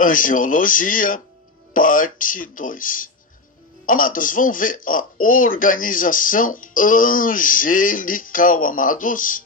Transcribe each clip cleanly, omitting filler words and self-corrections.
Angiologia, parte 2. Amados, vamos ver a organização angelical, amados.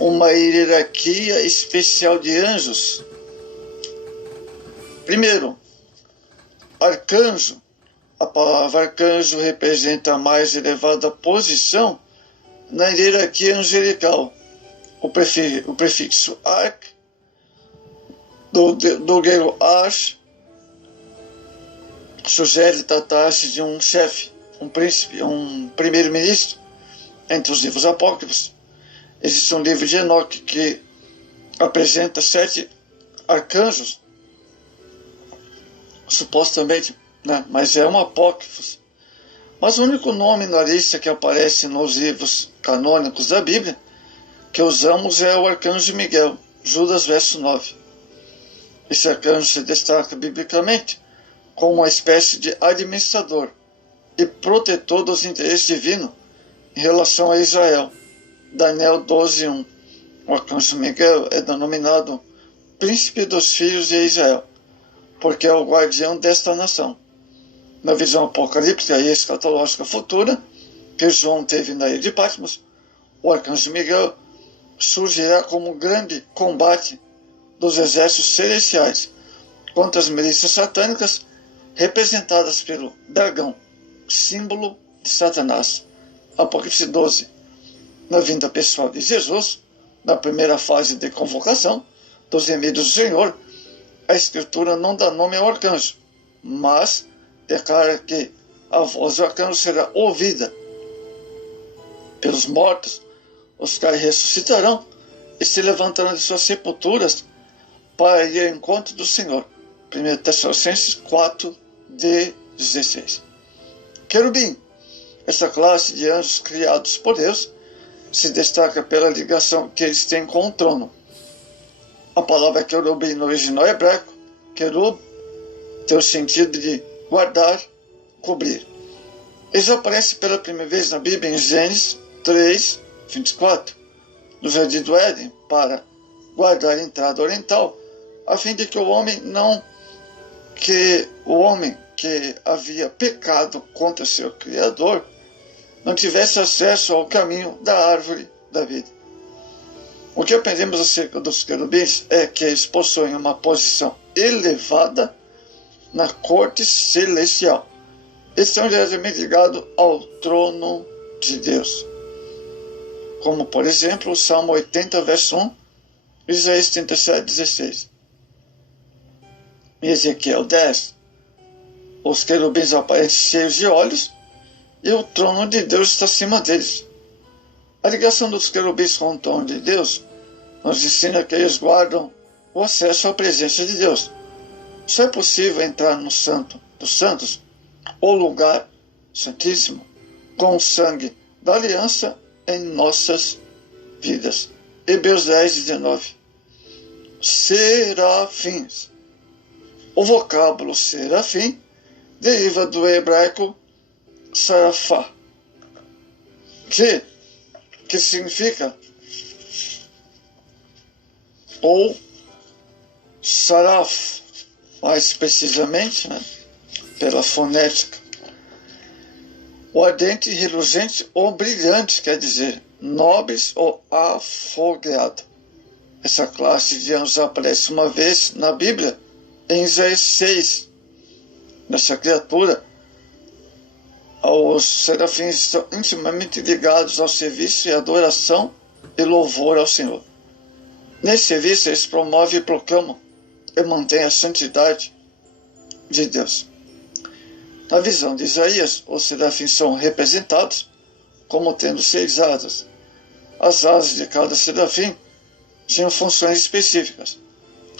Uma hierarquia especial de anjos. Primeiro, arcanjo. A palavra arcanjo representa a mais elevada posição na hierarquia angelical. O prefixo arc, do grego arch, sugere tratar-se de um chefe, um príncipe, um primeiro-ministro. Entre os livros apócrifos, existe um livro de Enoque que apresenta 7 arcanjos, supostamente, né? Mas é um apócrifo. Mas o único nome na lista que aparece nos livros canônicos da Bíblia que usamos é o arcanjo Miguel, Judas verso 9. Esse arcanjo se destaca biblicamente como uma espécie de administrador e protetor dos interesses divinos em relação a Israel. Daniel 12:1. O arcanjo Miguel é denominado príncipe dos filhos de Israel, porque é o guardião desta nação. Na visão apocalíptica e escatológica futura que João teve na ilha de Patmos, o arcanjo Miguel surgirá como um grande combate dos exércitos celestiais contra as milícias satânicas representadas pelo dragão, símbolo de Satanás. Apocalipse 12. Na vinda pessoal de Jesus, na primeira fase de convocação dos remidos do Senhor, a Escritura não dá nome ao arcanjo, mas declara que a voz do arcanjo será ouvida pelos mortos, os quais ressuscitarão e se levantarão de suas sepulturas para ir ao encontro do Senhor. 1 Tessalonicenses 4:16. Querubim, essa classe de anjos criados por Deus, se destaca pela ligação que eles têm com o trono. A palavra querubim no original hebraico, querub, tem o sentido de guardar, cobrir. Eles aparecem pela primeira vez na Bíblia em Gênesis 3:24, no jardim do Éden, para guardar a entrada oriental, a fim de que o homem que havia pecado contra seu Criador não tivesse acesso ao caminho da árvore da vida. O que aprendemos acerca dos querubins é que eles possuem uma posição elevada na corte celestial. Eles estão diretamente ligados ao trono de Deus. Como, por exemplo, o Salmo 80, verso 1, Isaías 37:16. Em Ezequiel 10, os querubins aparecem cheios de olhos e o trono de Deus está acima deles. A ligação dos querubins com o trono de Deus nos ensina que eles guardam o acesso à presença de Deus. Só é possível entrar no Santo dos Santos, o lugar santíssimo, com o sangue da aliança em nossas vidas. Hebreus 10:19. Serafins. O vocábulo serafim deriva do hebraico sarafá, que significa ou saraf, mais precisamente, né, pela fonética. O ardente, reluzente ou brilhante, quer dizer, nobres ou afogueado. Essa classe de anjos aparece uma vez na Bíblia, em Isaías 6. Nessa criatura, os serafins estão intimamente ligados ao serviço e adoração e louvor ao Senhor. Nesse serviço, eles promovem e proclamam e mantêm a santidade de Deus. Na visão de Isaías, os serafins são representados como tendo 6 asas. As asas de cada serafim tinham funções específicas.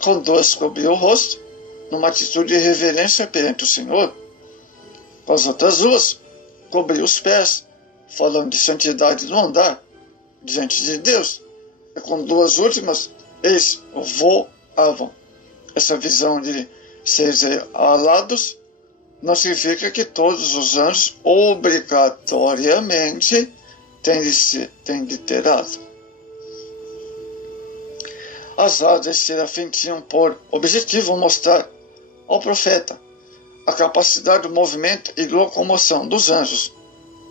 Com 2 cobriam o rosto, numa atitude de reverência perante o Senhor. Com as outras 2, cobriam os pés, falando de santidade no andar diante de Deus. E com 2 últimas, eles voavam. Essa visão de 6 alados não significa que todos os anjos obrigatoriamente têm de ter asa. As asas serafim tinham por objetivo mostrar ao profeta a capacidade de movimento e locomoção dos anjos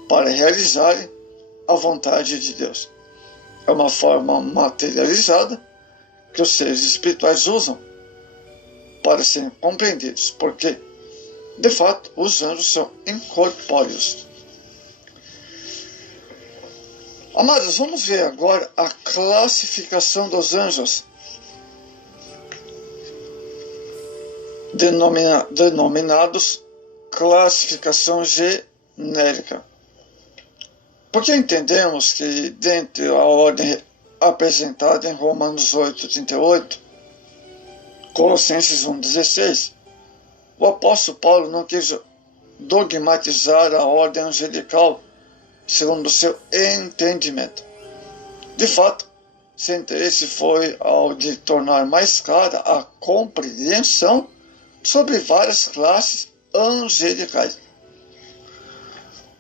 para realizarem a vontade de Deus. É uma forma materializada que os seres espirituais usam para serem compreendidos, porque, de fato, os anjos são incorpóreos. Amados, vamos ver agora a classificação dos anjos, denominados classificação genérica. Porque entendemos que, dentre a ordem apresentada em Romanos 8:38, Colossenses 1:16, o apóstolo Paulo não quis dogmatizar a ordem angelical segundo o seu entendimento. De fato, seu interesse foi ao de tornar mais clara a compreensão sobre várias classes angelicais.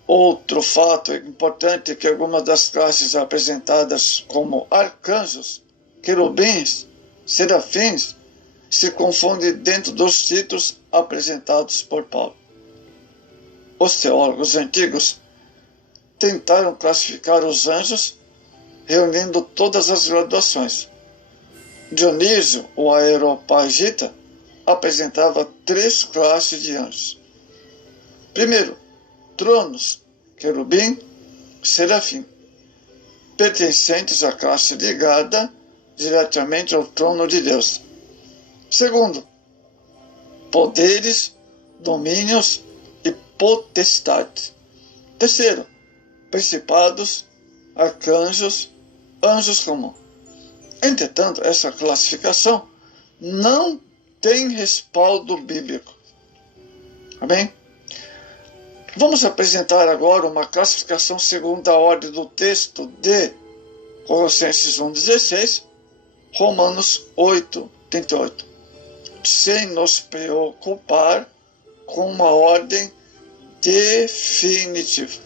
Outro fato importante é que algumas das classes apresentadas como arcanjos, querubins, serafins, se confundem dentro dos títulos apresentados por Paulo. Os teólogos antigos tentaram classificar os anjos reunindo todas as graduações. Dionísio, o Areopagita, apresentava 3 classes de anjos. Primeiro, tronos, querubim, serafim, pertencentes à classe ligada diretamente ao trono de Deus. Segundo, poderes, domínios e potestades. Terceiro, principados, arcanjos, anjos comuns. Entretanto, essa classificação não tem respaldo bíblico. Amém? Vamos apresentar agora uma classificação segundo a ordem do texto de Colossenses 1:16, Romanos 8:38, sem nos preocupar com uma ordem definitiva.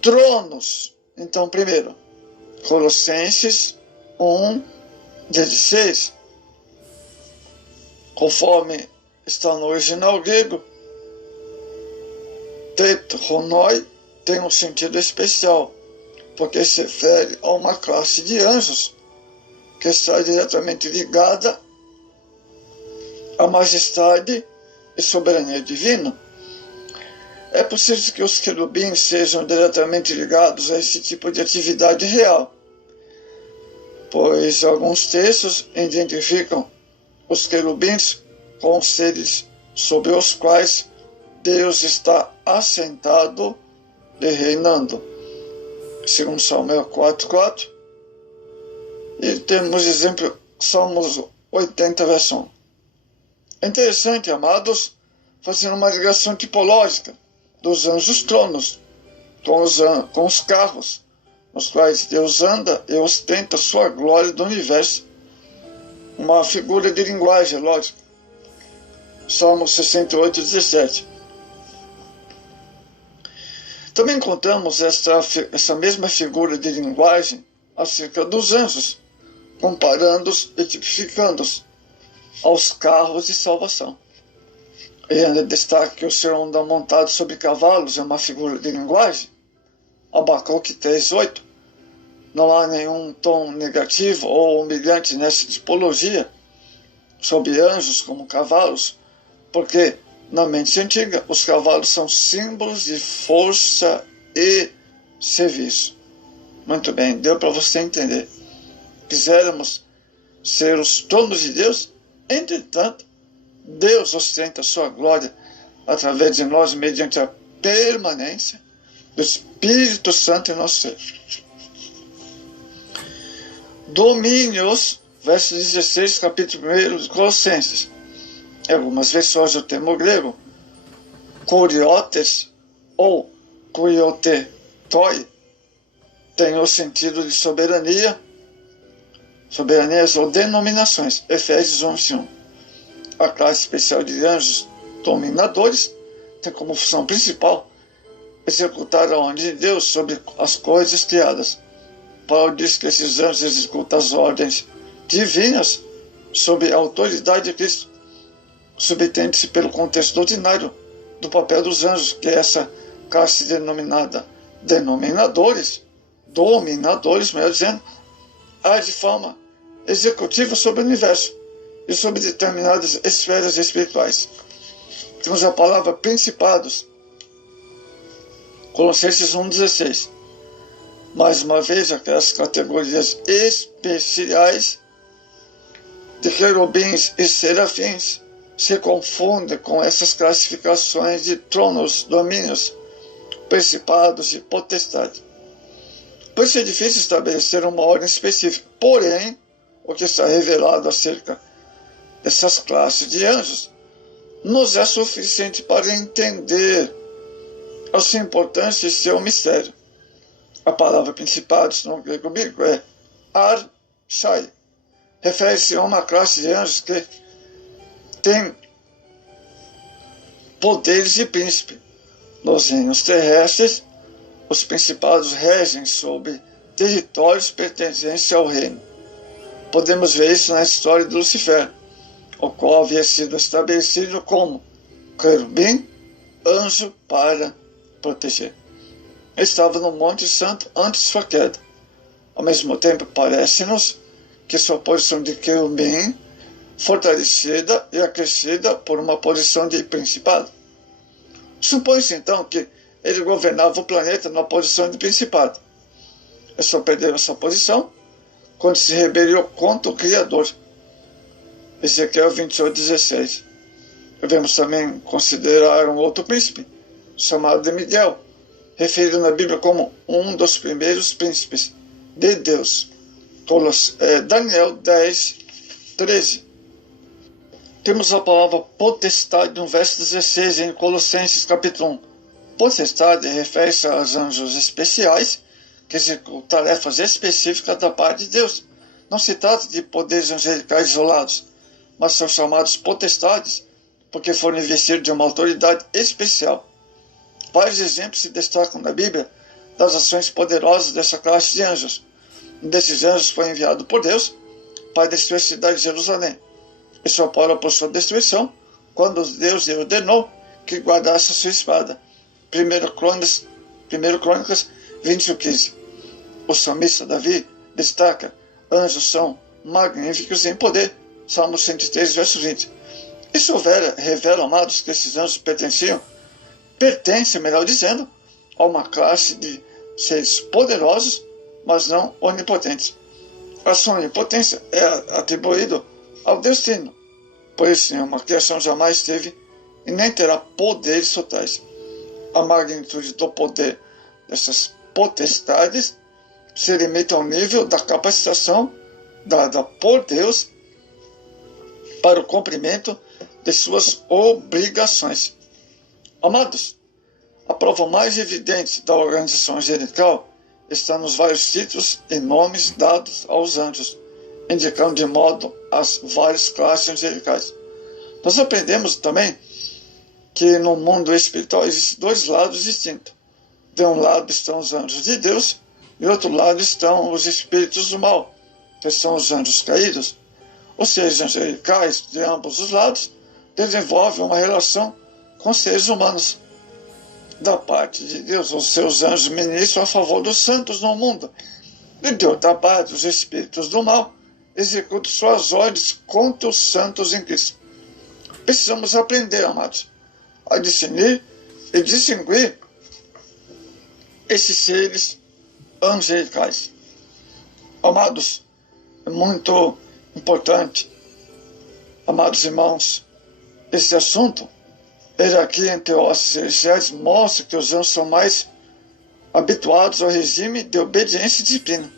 Tronos. Então, primeiro, Colossenses 1:16, conforme está no original grego, tetronoi tem um sentido especial, porque se refere a uma classe de anjos que está diretamente ligada à majestade e soberania divina. É possível que os querubins sejam diretamente ligados a esse tipo de atividade real, pois alguns textos identificam os querubins com os seres sobre os quais Deus está assentado e reinando. Segundo Samuel 4:4. E temos exemplo Salmos 80, verso 1. É interessante, amados, fazer uma ligação tipológica dos anjos tronos com os carros nos quais Deus anda e ostenta sua glória do universo. Uma figura de linguagem, lógico. Salmo 68:17. Também encontramos essa mesma figura de linguagem acerca dos anjos, comparando-os e tipificando-os aos carros de salvação. E ainda destaca que o Senhor anda montado sobre cavalos é uma figura de linguagem. Abacuque 3:8. Não há nenhum tom negativo ou humilhante nessa tipologia sobre anjos como cavalos, porque na mente antiga os cavalos são símbolos de força e serviço. Muito bem, deu para você entender. Quisermos ser os tronos de Deus, entretanto, Deus ostenta sua glória através de nós mediante a permanência do Espírito Santo em nosso ser. Domínios, verso 16, capítulo 1 de Colossenses. Em algumas versões do termo grego, kuriotes ou kuriotetoi tem o sentido de soberania, soberanias ou denominações. Efésios 11:1. A classe especial de anjos dominadores tem como função principal executar a ordem de Deus sobre as coisas criadas. Paulo diz que esses anjos executam as ordens divinas sob a autoridade de Cristo. Subtende-se pelo contexto doutrinário do papel dos anjos, que é essa classe denominada dominadores, melhor dizendo, age de forma executiva sobre o universo e sobre determinadas esferas espirituais. Temos a palavra principados, Colossenses 1,16. Mais uma vez, aquelas categorias especiais de querubins e serafins se confundem com essas classificações de tronos, domínios, principados e potestade. Por isso é difícil estabelecer uma ordem específica. Porém, o que está revelado acerca dessas classes de anjos nos é suficiente para entender a sua importância e seu mistério. A palavra principados no grego bíblico é archai. Refere-se a uma classe de anjos que tem poderes de príncipe. Nos reinos terrestres, os principados regem sobre territórios pertencentes ao reino. Podemos ver isso na história de Lucifer, o qual havia sido estabelecido como querubim, anjo para proteger. Estava no Monte Santo antes de sua queda. Ao mesmo tempo, parece-nos que sua posição de querubim fortalecida e acrescida por uma posição de principado. Supõe-se então que ele governava o planeta na posição de principado. Ele só perdeu essa posição quando se rebelou contra o Criador. Ezequiel 28:16. Devemos também considerar um outro príncipe, chamado de Miguel, referido na Bíblia como um dos primeiros príncipes de Deus. Daniel 10:13. Temos a palavra potestade no verso 16 em Colossenses capítulo 1. Potestade refere-se aos anjos especiais que executam tarefas específicas da parte de Deus. Não se trata de poderes angelicais isolados, mas são chamados potestades porque foram investidos de uma autoridade especial. Vários exemplos se destacam na Bíblia das ações poderosas dessa classe de anjos. Um desses anjos foi enviado por Deus para destruir a cidade de Jerusalém. E só parou por sua destruição quando Deus lhe ordenou que guardasse a sua espada. 1 Crônicas 21:15. O salmista Davi destaca: anjos são magníficos em poder. Salmo 103, verso 20. Isso revela, amados, que esses anjos pertencem, melhor dizendo, a uma classe de seres poderosos, mas não onipotentes. A sua onipotência é atribuída ao Deus Trino. Por isso, nenhuma criação jamais teve e nem terá poderes totais. A magnitude do poder dessas potestades se limita ao nível da capacitação dada por Deus para o cumprimento de suas obrigações. Amados, a prova mais evidente da organização angelical está nos vários títulos e nomes dados aos anjos, indicando de modo as várias classes angelicais. Nós aprendemos também que no mundo espiritual existem dois lados distintos. De um lado estão os anjos de Deus e do outro lado estão os espíritos do mal, que são os anjos caídos. Os seres angelicais de ambos os lados desenvolvem uma relação com os seres humanos. Da parte de Deus, os seus anjos ministram a favor dos santos no mundo. E de outra parte, os espíritos do mal executam suas ordens contra os santos em Cristo. Precisamos aprender, amados, a discernir e distinguir esses seres angelicais. Amados, é muito importante, amados irmãos, esse assunto, ele aqui em Teoses Celestiais mostra que os anjos são mais habituados ao regime de obediência e disciplina.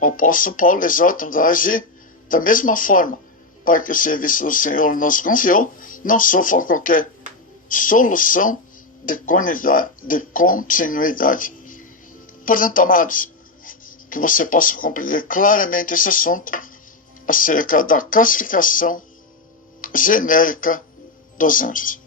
O apóstolo Paulo exorta-nos a agir da mesma forma, para que o serviço do Senhor nos confiou não sofra qualquer solução de continuidade. Portanto, amados, que você possa compreender claramente esse assunto acerca da classificação genérica dos anjos.